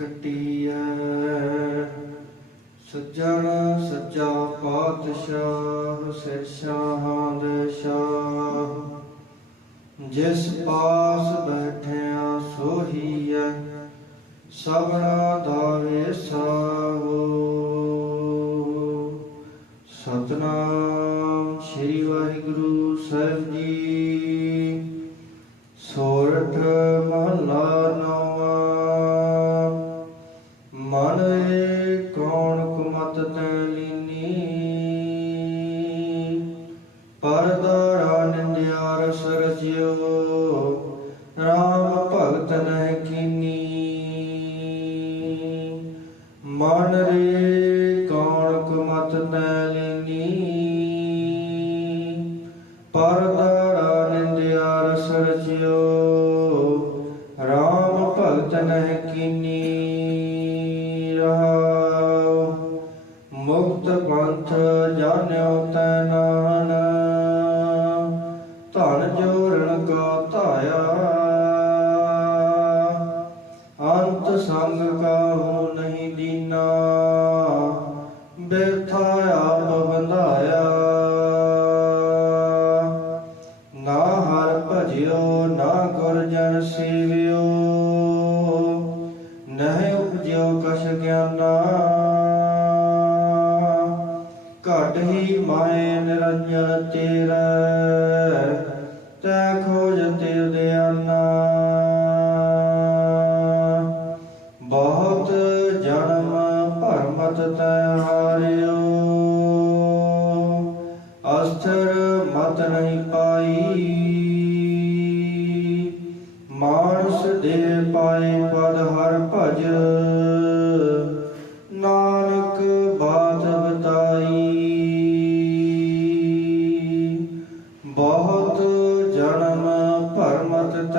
ਕੱਟੀਐ। ਸੱਜਣ ਸੱਚਾ ਪਾਤਸ਼ਾਹ ਸਿਰ ਸ਼ਾਹਾਂ ਦੇ ਸ਼ਾਹ। ਜਿਸ ਪਾਸ ਬੈਠਿਆ ਸੋਹੀਐ, ਸਭਨਾ ਦਾ ਵੇਸਾਹੋ ਸਤਨਾਮ ਸ੍ਰੀ ਵਾਹਿਗੁਰੂ ਸਾਹਿਬ ਜੀ। ਸੋਰਠ ਮਹਲਾ ਨੌਵਾਂ ਕੌਣ ਕੁਮਤ ਤੈ ਲੀਨੀ ਪਰਦਾਰਾ ਨਿੰਦਿਆ ਰਸ ਰਚਿਓ, ਰਾਮ ਭਗਤ ਨਹਿ ਕੀਨੀ। ਮਨ ਰੇ ਕੌਣ ਕੁਮਤ ਤੈ ਲੀਨੀ ਪਰਦਾਰਾ ਨਿੰਦਿਆ ਰਸ ਰਚਿਓ, ਰਾਮ ਭਗਤ ਨਹਿ ਕੀਨੀ। ਪੰਥ ਜਾਣਿਓ ਤੈ ਨਾਨ ਧਨ ਜੋਰਣ ਕਾ ਧਾਇਆ। ਅੰਤ ਸੰਗ ਕਾਹੂ ਨਹੀਂ ਦੀਨਾ ਬਿਰਥਾ ਹੀ ਮਾਏ ਨਿਰੰਜਨ ਤੇਰਾ ਤੈ ਖੋਜ ਤੇ ਉਦਿਆਨਾ ਬਹੁਤ ਜਨਮ ਭਰਮਤ ਤੈ ਹਾਰਿਓ, ਅਸਥਿਰ ਮਤ ਨਹੀਂ ਪਾਈ। ਮਾਨਸ ਦੇ ਪਾਏ ਪਦ ਹਰ ਭਜ